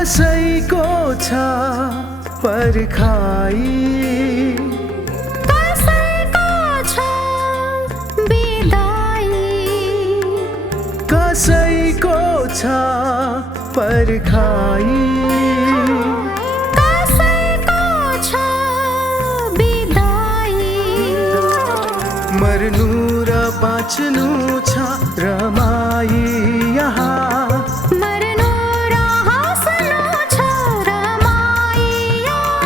कसैको छ पर्खाई, कसैको छ बिदाई, कसैको छ पर्खाई, कसैको छ बिदाई। मर्नु र बाँच्नु छ रमाई यहाँ, मर्नु र हाँस्नु छ रमाई यहाँ।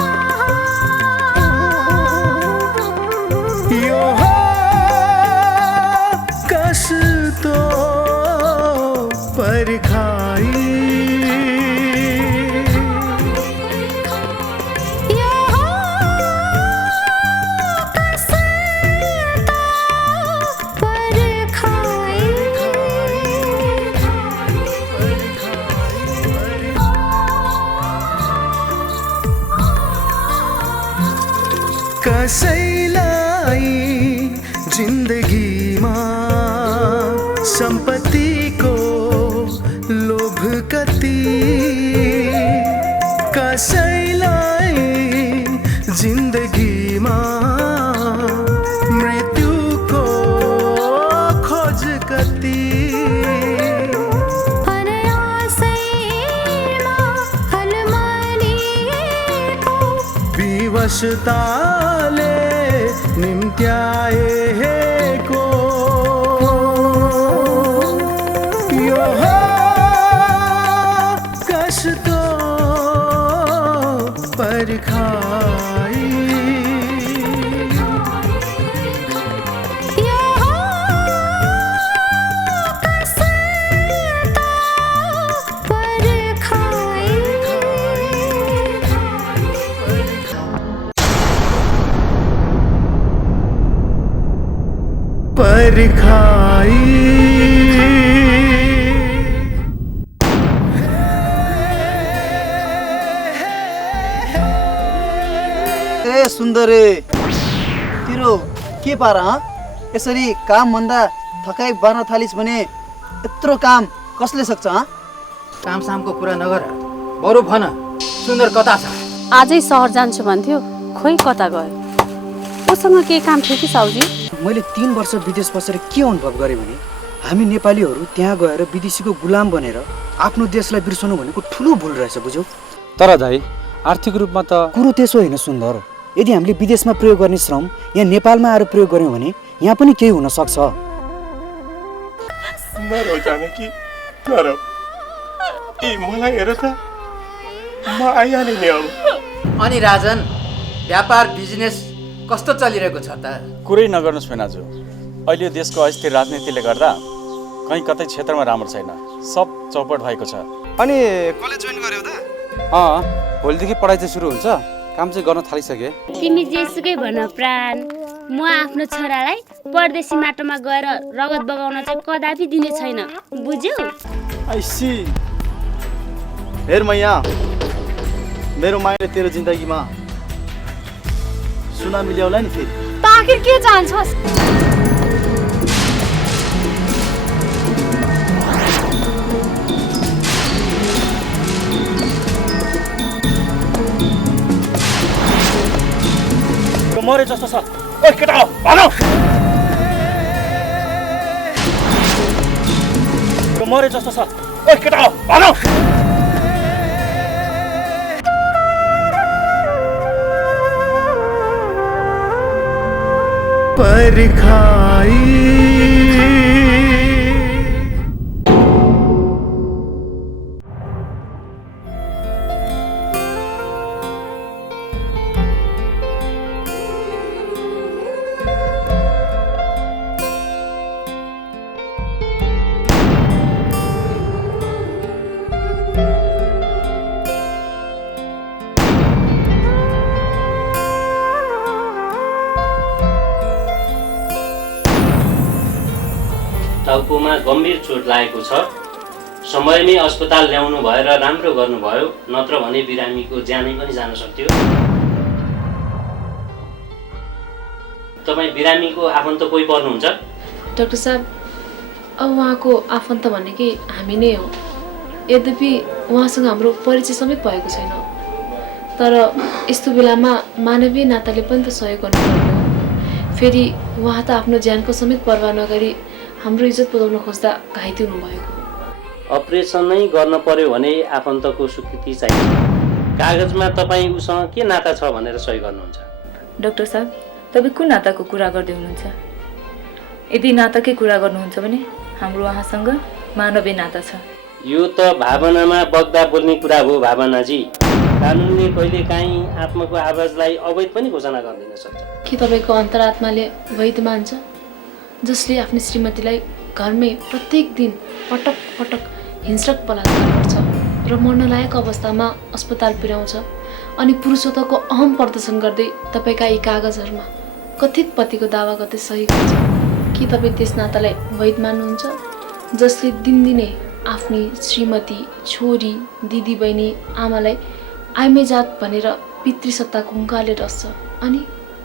यो हो कस्तो पर्खाई, यो हो कस्तो पर्खाई। कसैलाई जिन्दगीमा सम्पत्तिको लोभ कति, कसैलाई जिन्दगीमा मृत्युको खोज कति, अनायासैमा हलमलिएको विवशताले निम्त्याएको यो हो कस्तो पर्खाई, यो हो कस्तो पर्खाई। पर्खाई। ए सुन्दरे तिरो के पार यसरी काम भन्दा थकाइ बार्न थालिस् भने यत्रो काम कसले सक्छ? काम सामको कुरा नगर, बरु भन सुन्दर कता छ? आजै सहर जान्छु भन्थ्यो, खोइ कता गयो। उसँग के काम थियो कि साउजी? मैले 3 वर्ष विदेश बसेर के अनुभव गरेँ भने हामी नेपालीहरू त्यहाँ गएर विदेशीको गुलाम बनेर आफ्नो देशलाई बिर्सनु भनेको ठुलो भुल रहेछ, बुझ्यौ? तर दाइ आर्थिक रूपमा त कुरो त्यसो होइन सुन्दर। यदि हामीले विदेशमा प्रयोग गर्ने श्रम यहाँ नेपालमा आएर प्रयोग गर्यौँ भने यहाँ पनि केही हुन सक्छ। नरो जानकी नरो, ए मलाई हेर त, म आइहालेँ नि अब। अनि राजन, व्यापार बिजनेस कस्तो चलिरहेको छ त? कुरै नगर्नुहोस् मेनाजु, अहिले देशको अस्थिर राजनीतिले गर्दा कहीँ कतै क्षेत्रमा राम्रो छैन, सब चौपट भएको छ। अनि कलेज जोइन गर्यौ त? भोलिदेखि पढाइ चाहिँ सुरु हुन्छ, काम चाहिँ गर्न थालिसके। तिमी जेसुकै भन प्राण, म आफ्नो छोरालाई परदेशी माटोमा गएर रगत बगाउन चाहिँ कदापि दिने छैन, बुझ्यौ? आइसी हेर मैया, मेरो मायाले तेरो जिन्दगीमा सुनामी ल्याउला नि फेरि। त आखिर के चाहन्छस्? मरे जस्तो छ। ओइ केटा हो, भनौ। मरे जस्तो छ। ओइ केटा हो, भनौ। पर्खाई। टाउकोमा गम्भीर चोट लागेको छ। समयमै अस्पताल ल्याउनु भएर राम्रो गर्नुभयो, नत्र भने बिरामीको ज्यानै पनि जान सक्थ्यो। तपाईँ बिरामीको आफन्त कोही पर्नुहुन्छ? डाक्टर साहब, अब उहाँको आफन्त भनेकै हामी नै हो। यद्यपि उहाँसँग हाम्रो परिचय समेत भएको छैन। तर यस्तो बेलामा मानवीय नाताले पनि त सहयोग गर्नुपर्ने हो। फेरि उहाँ त आफ्नो ज्यानको समेत परवाह नगरी हाम्रो इज्जत बचाउन खोज्दा घाइते हुनुभएको। अपरेसन नै गर्न पर्यो भने आफन्तको स्वीकृति चाहिन्छ। कागजमा तपाईँ उसँग के नाता छ भनेर सही गर्नुहुन्छ? डाक्टर साहब, तपाईँ कुन नाताको कुरा गर्दै हुनुहुन्छ? यदि नाताकै कुरा गर्नुहुन्छ भने हाम्रो उहाँसँग मानवीय नाता छ। यो त भावनामा बग्दा बोल्ने कुरा हो भावनाजी। कानुनले कहिलेकाहीँ आत्माको आवाजलाई अवैध पनि घोषणा गरिदिन सक्छ। के तपाईँको अन्तरात्माले वैध मान्छ जसले आफ्नो श्रीमतीलाई घरमै प्रत्येक दिन पटक पटक हिंस्रक बलात्कार गर्छ र मर्न लायक अवस्थामा अस्पताल पुर्याउँछ अनि पुरुषत्वको अहम प्रदर्शन गर्दै तपाईँका यी कागजहरूमा कथित पतिको दावा गर्दै सही गर्छ? के तपाईँ त्यस नातालाई वैध मान्नुहुन्छ जसले दिनदिनै आफ्नी श्रीमती, छोरी, दिदी बहिनी, आमालाई आइमे जात भनेर पितृसत्ताको हुङ्काले रस्छ? अनि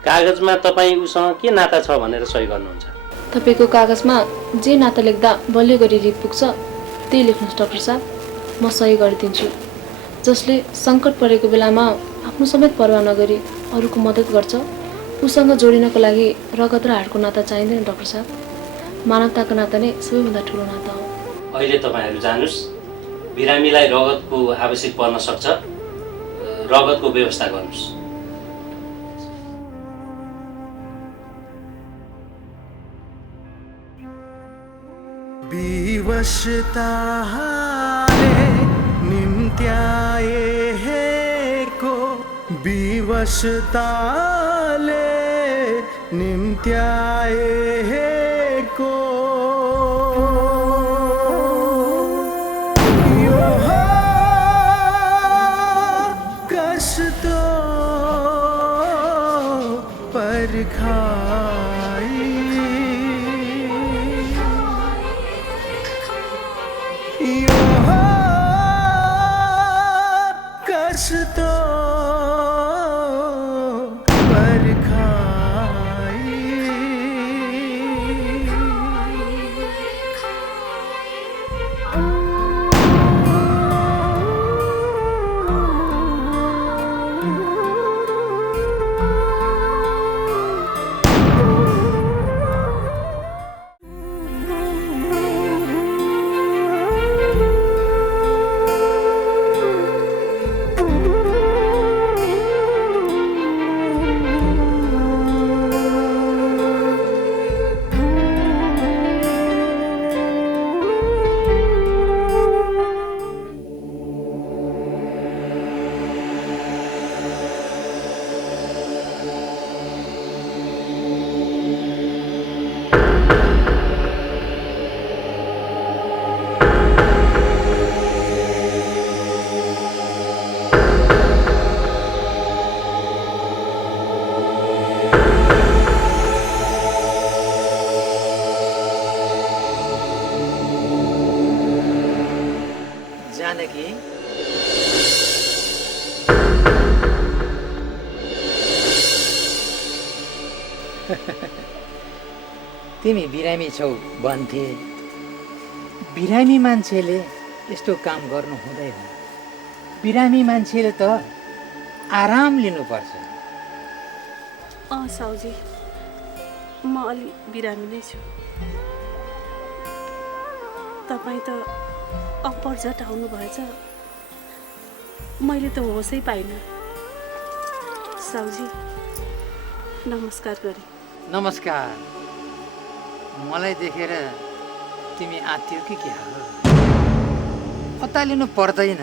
कागजमा तपाईँ उसँग के नाता छ भनेर सही गर्नुहुन्छ? तपाईँको कागजमा जे नाता लेख्दा बलियो गरी रित पुग्छ त्यही लेख्नुहोस् डाक्टर साहब, म सही गरिदिन्छु। जसले सङ्कट परेको बेलामा आफ्नो समेत परवाह नगरी अरूको मद्दत गर्छ उसँग जोडिनको लागि रगत र हाडको नाता चाहिँदैन डाक्टर साहब। मानवताको नाता नै सबैभन्दा ठुलो नाता हो। अहिले तपाईँहरू जानुस्, बिरामीलाई रगतको आवश्यक पर्न सक्छ, रगतको व्यवस्था गर्नुस्। विवशताले निम्त्याए हेको विवशताले निम्त्याए हेको यो हो कष्टो परखाई यो हो कष्टो तिमी बिरामी छौ भन्थे। बिरामी मान्छेले यस्तो काम गर्नु हुँदैन। बिरामी मान्छेले त आराम लिनुपर्छ। साउजी, म अलि बिरामी नै छु। तपाईँ त अपरझट आउनु भएछ, मैले त होसै पाइनँ। साउजी, नमस्कार गरे। नमस्कार। मलाई देखेर तिमी आत्तियौ कि क्या हो? अत्तालिनु पर्दैन।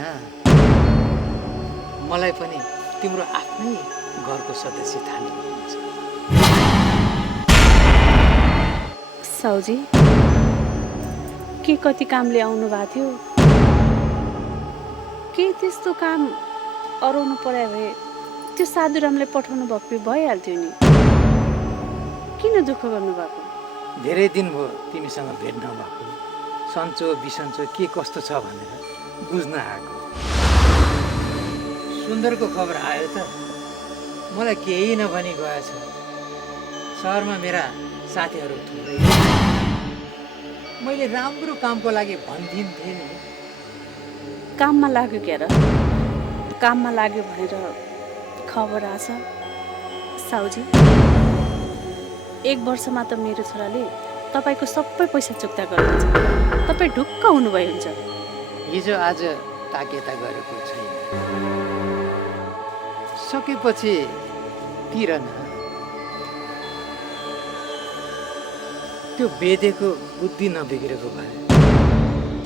मलाई पनि तिम्रो आफ्नै घरको सदस्य ठानिन्छ। साउजी, के कति कामले आउनु भएको थियो? के त्यस्तो काम अराउनु पर्यो भए त्यो साधुरामलाई पठाउनु भएको भइहाल्थ्यो नि। किन दुःख गर्नुभएको? धेरै दिन भयो तिमीसँग भेट नभएको। सन्चो बिसन्चो के कस्तो छ भनेर बुझ्न आएको। सुन्दरको खबर आयो त? मलाई केही नभनी गएछ। सहरमा मेरा साथीहरू थुप्रै। मैले राम्रो कामको लागि भन्दिन्थेँ नि। काममा लाग्यो क्या र काममा लाग्यो भनेर खबर आछ साउजी 1 वर्षमा त मेरो छोराले तपाईँको सबै पैसा चुक्ता गर्नुहुन्छ तपाईँ ढुक्क हुनुभयो हुन्छ हिजो आज ताकेता गरेको छैन सकेपछि तिर न त्यो बेदेको बुद्धि नबिग्रेको भए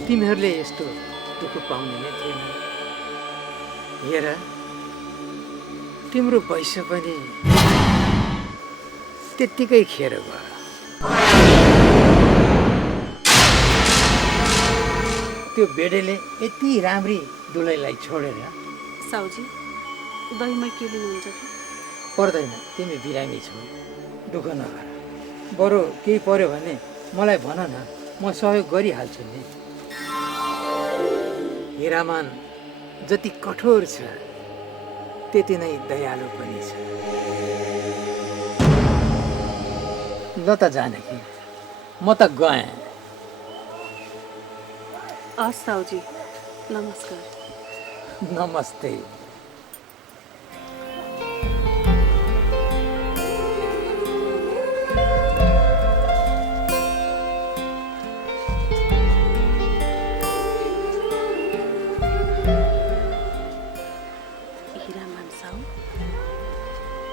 तिमीहरूले यस्तो दुःख पाउने नै थिएन हेर तिम्रो वैश्य पनि त्यत्तिकै खेर भयो त्यो बेडेले यति राम्री दुलैलाई छोडेर साउजी दहीमा के लिनुहुन्छ कि पर्दैन तिमी बिरामी छौ दुःख नगर बरु केही पर्यो भने मलाई भन न म सहयोग गरिहाल्छु नि हिरामान जति कठोर छ त्यति नै दयालु पनि छ ल त जानकी म त गएँ साउजी नमस्कार नमस्ते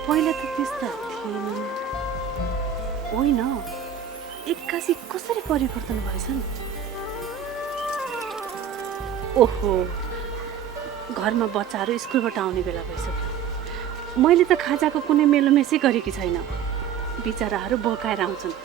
पहिला त त्यस्ता थिएन होइन एक्कासी कसरी परिवर्तन भएछन् ओहो घरमा बच्चाहरू स्कुलबाट आउने बेला भइसक्यो मैले त खाजाको कुनै मेलोमेसै गरेकी छैन बिचराहरू बोकाएर आउँछन्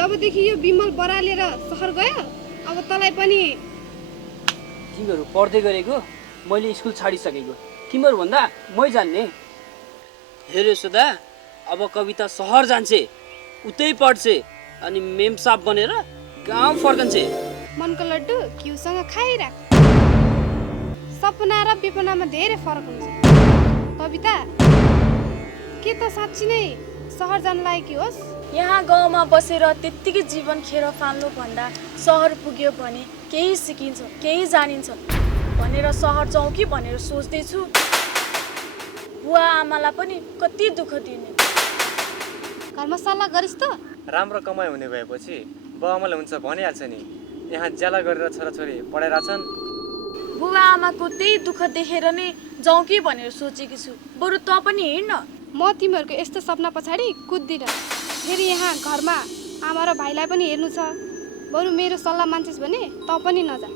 जबदेखि यो बिमल बरालेर सहर गयो अब तँलाई पनि तिमीहरू पढ्दै गरेको मैले स्कुल छाडिसकेको तिमीहरू भन्दा मै जान्ने हेर यशोदा अब कविता सहर जान्छे उतै पढ्छे अनि मेम साहब बनेर गाउँ फर्कन्छे मनको लड्डु घिउसँग खाइराख सपना र विपनामा धेरै फरक हुन्छ कविता के त साँच्ची नै सहर जान लायकी होस् यहाँ गाउँमा बसेर त्यत्तिकै जीवन खेर फाल्नु भन्दा सहर पुग्यो भने केही सिकिन्छ केही जानिन्छ भनेर सहर जाउँ कि भनेर सोच्दैछु बुवा आमालाई पनि कति दुःख दिने घरमा सल्लाह गरिस् त राम्रो कमाइ हुने भएपछि बुवा आमाले हुन्छ भनिहाल्छ नि यहाँ ज्याला गरेर छोराछोरी पढाइरहेछन् बुवा आमाको त्यही दुःख देखेर नै जाउँ कि भनेर सोचेकी छु बरु त पनि हिँड्न म तिमीहरूको यस्तो सपना पछाडि कुद्दिन फेरि यहाँ घरमा आमा र भाइलाई पनि हेर्नु छ बरु मेरो सल्लाह मान्छेस् भने त पनि नजा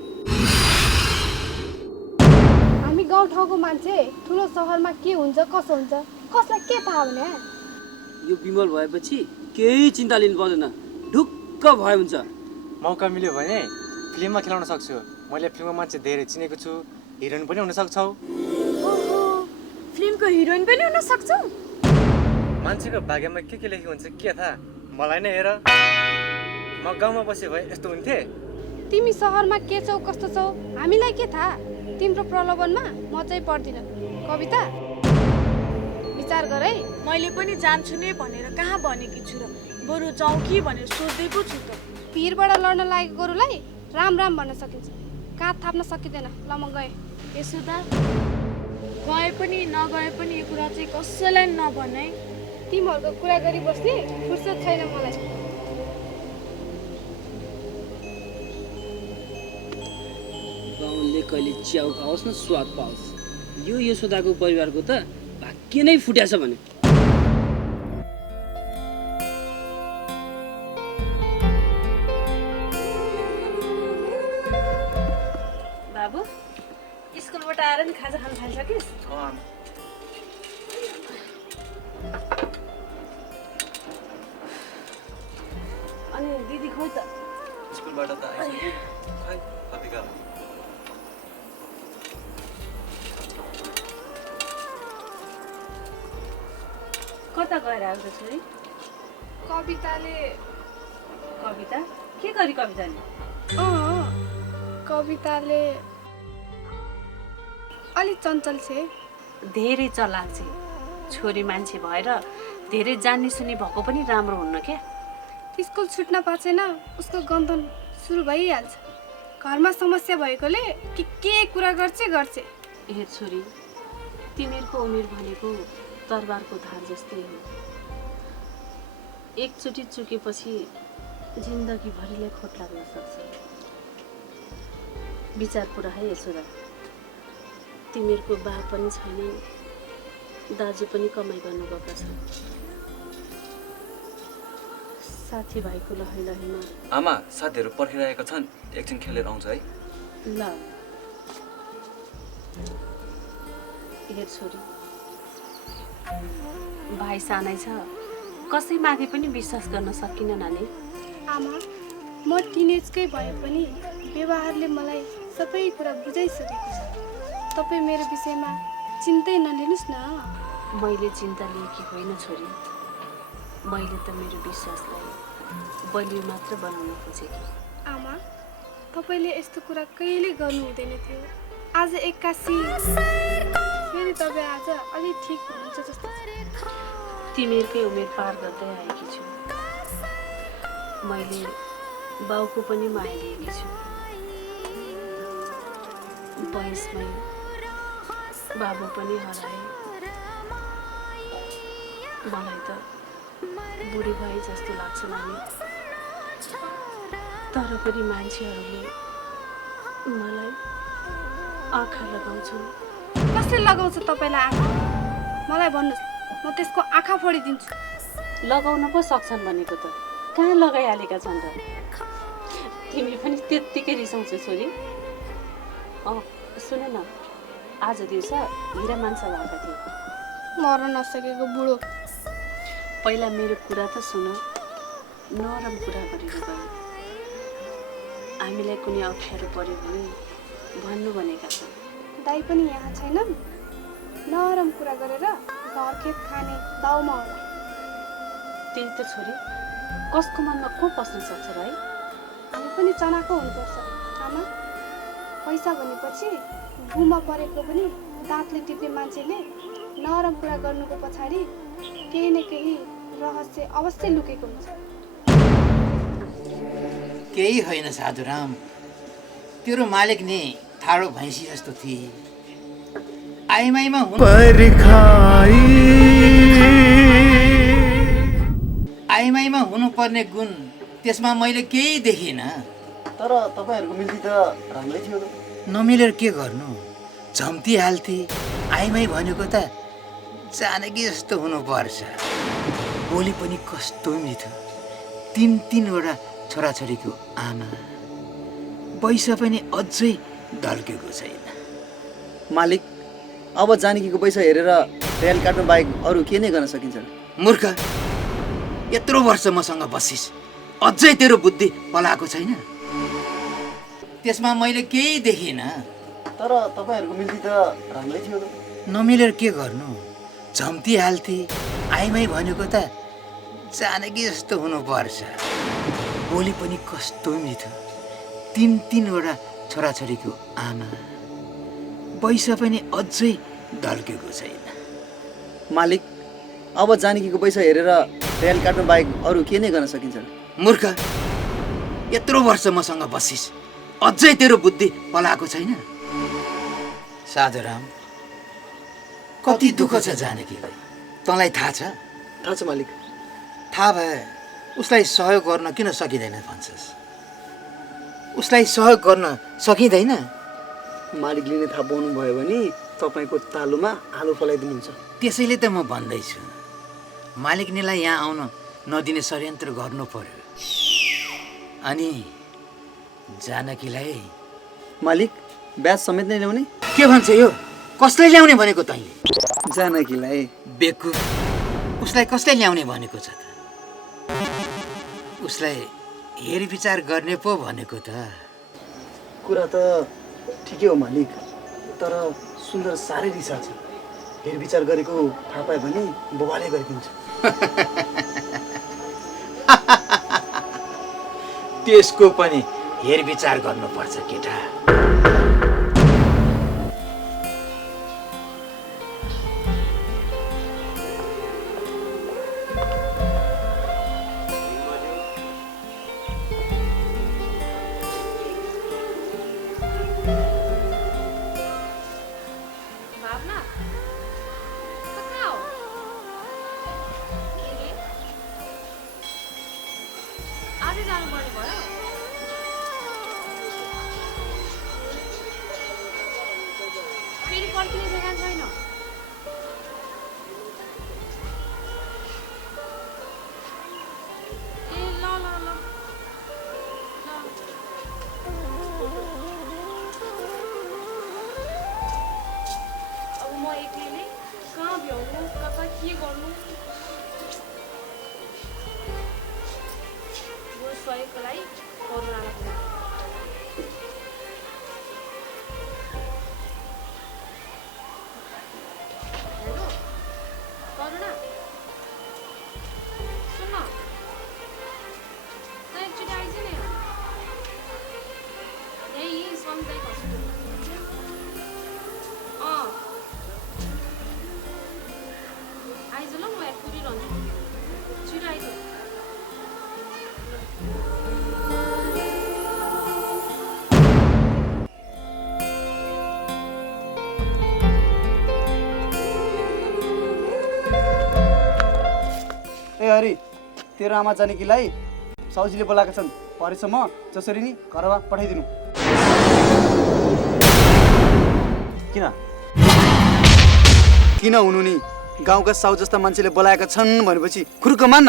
हामी गाउँठाउँको मान्छे ठुलो सहरमा के हुन्छ कसो हुन्छ कसलाई के थाहा हुने यो बिमल भएपछि केही चिन्ता लिनु पर्दैन ढुक्क ढुक्क भए हुन्छ। मौका मिल्यो भने फिल्ममा खेलाउन सक्छु। मैले फिल्ममा मान्छे धेरै चिनेको छु, हिरोइन पनि हुन सक्छौ। ओहो, फिल्मको हिरोइन पनि हुन सक्छौ? मान्छेको भाग्यमा के लेखेको हुन्छ के थाहा, मलाई नै हेर। म गाउँमा बसे भए यस्तो हुन्थे? तिमी सहरमा के छौ कस्तो छौ हामीलाई के थाहा? तिम्रो प्रलोभनमा म चाहिँ पर्दिन। कविता विचार गर है। मैले पनि जान्छु नै भनेर कहाँ भनेकी छु र, बरु जाउँ कि भनेर सोच्दै पो छु त। भिरबाट लड्न लागेको गोरुलाई राम राम भन्न सकिन्छ, काँध थाप्न सकिँदैन। ल म गएँ। यसो त गए पनि नगए पनि यो कुरा चाहिँ कसैलाई नभन है। तिमीहरूको कुरा गरी बस्ने फुर्सद छैन मलाई। गाउँले कहिले च्याउ खाओस् न स्वाद पाओस्, यो यशोदाको परिवारको त भाग्य नै फुट्याछ भने। बाबु स्कुलबाट आएर नि खाजा खान थालिसकिस्? अनि दिदी खोइ त स्कुलबाट त आइसक्यो। खै कतिका कता गएर आउँछ छोरी? कविताले कविता के गरी कविताले? कविताले अलिक चञ्चल छे, धेरै चलाक छे। छोरी मान्छे भएर धेरै जान्ने सुन्ने भएको पनि राम्रो हुन्न क्या। स्कुल छुट्न पाएन उसको गन्धन सुरु भइहाल्छ। घरमा समस्या भएकोले के कुरा गर्छ। हेर छोरी, तिमीहरूको उमेर भनेको तरबारको धार जस्तै हो। एकचोटि चुकेपछि जिन्दगीभरिलाई खोट लाग्न सक्छ। विचार पुरा है यशोदा, तिमीहरूको बा पनि छैन, दाजु पनि कमाइ गर्नु गएका छन्। साथीभाइको लहैलहीमा आमा साथीहरू पर्खिरहेका छन्, एकछिन खेलेर आउँछ है। ल हेर छोरी, भाइ सानै छ, कसैमाथि पनि विश्वास गर्न सकिन नानी। आमा म टिनेजकै भए पनि व्यवहारले मलाई सबै कुरा बुझाइसकेको छ। तपाईँ मेरो विषयमा चिन्तै नलिनुहोस् न। मैले चिन्ता लिएकी होइन छोरी, मैले त मेरो विश्वासलाई बलियो मात्र बनाउन खोजेँ। आमा तपाईँले यस्तो कुरा कहिले गर्नु हुँदैन थियो। आज एक्कासी फेरि तपाईँ आज अलिक ठिक हुनुहुन्छ जस्तो छ। तिमीहरूकै उमेर पार गर्दै आएकी छु। मैले बाउको पनि माया लिएकी छु। वयसमै बाबु पनि हराए। मलाई त बुढी भए जस्तो लाग्छ नानी। तर पनि मान्छेहरूले मलाई आँखा लगाउँछन्। कसले लगाउँछ तपाईँलाई आँखा? मलाई भन्नुहोस्, म त्यसको आँखा फोडिदिन्छु। लगाउन पो सक्छन् भनेको त कहाँ लगाइहालेका छन् र? तिमी पनि त्यत्तिकै रिसाउँछौ छोरी। सुन न, आज दिउँसो हिरा मान्छे भएका थिए। मर्न नसकेको बुढो। पहिला मेरो कुरा त सुन, नरम कुरा गरेर गयो। हामीलाई कुनै अप्ठ्यारो पर्यो भने भन्नु भनेका छन्। दाइ पनि यहाँ छैनन्? नरम कुरा गरेर घरखेत खाने दाउमा होला। त्यही त छोरी, कसको मनमा को पस्न सक्छ र है? हामी पनि चनाको हुनुपर्छ आमा। पैसा भनेपछि घुमा परेको पनि दाँतले टिप्ने मान्छेले नरम कुरा गर्नुको पछाडि केही न केही रहस्य अवश्य लुकेको हुन्छ। केही होइन साधुराम, तेरो मालिक नि ठाडो भैँसी जस्तो थिए। आइमाईमा आइमाईमा हुनुपर्ने गुण त्यसमा मैले केही देखिनँ। तर तपाईँहरूको मिल्ती त राम्रै थियो। नमिलेर के गर्नु, झम्टिहाल्थे। आइमाई भनेको त जानकी जस्तो हुनुपर्छ। बोली पनि कस्तो मिठो, तीनवटा छोराछोरीको आमा। पैसा पनि अझै ढल्केको छैन। मालिक, अब जानकीको पैसा हेरेर रेल काट्नु बाहेक अरू के नै गर्न सकिन्छ? मूर्ख, यत्रो वर्ष मसँग बसिस्, अझै तेरो बुद्धि पलाएको छैन? त्यसमा मैले केही देखिनँ। तर तपाईँहरूको मिल्ती त राम्रै थियो। नमिलेर के गर्नु, झम्तिहाल्थे। आइमाई भनेको त जानकी जस्तो हुनुपर्छ। बोली पनि कस्तो मिठो, 3-3वटा छोराछोरीको आमा। पैसा पनि अझै ढल्केको छैन। मालिक, अब जानकीको पैसा हेरेर रेल काट्नु बाहेक अरू के नै गर्न सकिन्छ? मूर्ख, यत्रो वर्ष मसँग बसिस्, अझै तेरो बुद्धि पलाएको छैन? साधुराम, कति दुःख छ जानकीलाई, तँलाई थाहा छ? थाहा छ मालिक। थाहा भए उसलाई सहयोग गर्न किन सकिँदैन भन्छस्? उसलाई सहयोग गर्न सकिँदैन? मालिकले नै थाहा पाउनु भयो भने तपाईँको तालुमा आलु फलाइदिनुहुन्छ। त्यसैले त म भन्दैछु, मालिकनीलाई यहाँ आउन नदिने षड्यन्त्र गर्नु पर्यो। अनि जानकीलाई मालिक ब्याज समेत नै ल्याउने? के भन्छ यो? कसले ल्याउने भनेको तैँले? जानकीलाई। बेकुफ, उसलाई कसले ल्याउने भनेको छ त? उसलाई हेरविचार गर्ने पो भनेको त। कुरा त ठिकै हो मालिक, तर सुन्दर साह्रै रिसा छ। हेरविचार गरेको थाहा पायो भने बबाले गरिदिन्छ। त्यसको पनि हेरविचार गर्नुपर्छ केटा। ए हरि, तेरो आमा जानकीलाई साउजीले बोलाएका छन्। परेसम्म जसरी नि घरमा पठाइदिनु। किन? किन हुनु नि, गाउँका साउ जस्ता मान्छेले बोलाएका छन् भनेपछि खुर्क मान्न।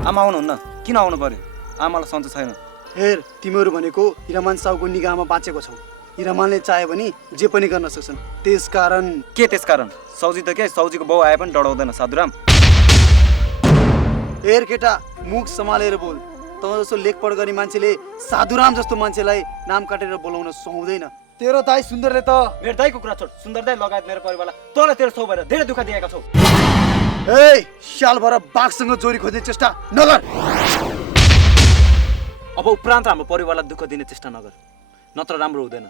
आमा आउनुहुन्न, किन आउनु पर्यो? आमालाई सन्चो छैन। हेर, तिमीहरू भनेको हिरामान साउको निगाहमा बाँचेको छौ। हिरामानले चाह्यो भने जे पनि गर्न सक्छन्। त्यसकारण के त्यसकारण? सौजी त के, सौजीको बाउ आए पनि डराउँदैन साधुराम। हेर केटा, मुख सम्हालेर बोल। तँ जस्तो लेखपढ गर्ने मान्छेले साधुराम जस्तो मान्छेलाई नाम काटेर बोलाउन सुहाउँदैन। तेरो दाइ सुन्दरले त मेरो दाइको कुरा छोड, सुन्दर दाइ लगायत मेरो परिवारलाई तँलाई तेरो छौ भएर धेरै दुःख दिएका छौ। ए, साल भएर बाघसँग जोरी खोज्ने चेष्टा नगर। अब उपरान्त हाम्रो परिवारलाई दुःख दिने चेष्टा नगर, नत्र राम्रो हुँदैन।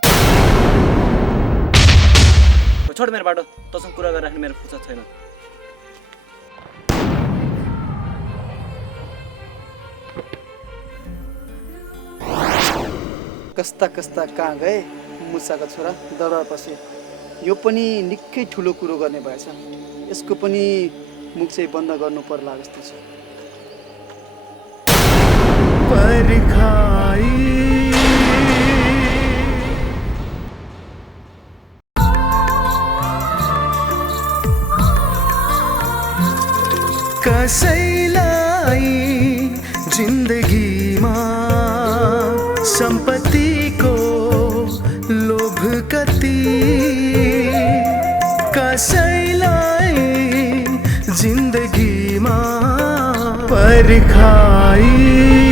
छोड मेरो बाटो, तँसँग कुरा गरिराख्ने मेरो फुर्सद छैन। कस्ता कस्ता कहाँ गए मुसाका छोरा दरबार पसे। यो पनि निकै ठुलो कुरो गर्ने भएछ। यसको पनि मुख चाहिँ बन्द गर्नु पर्ला जस्तो छ। कसैलाई जिन्दगीमा सम्पत्तिको लोभ कति, कसैलाई जिन्दगीमा जहर खाई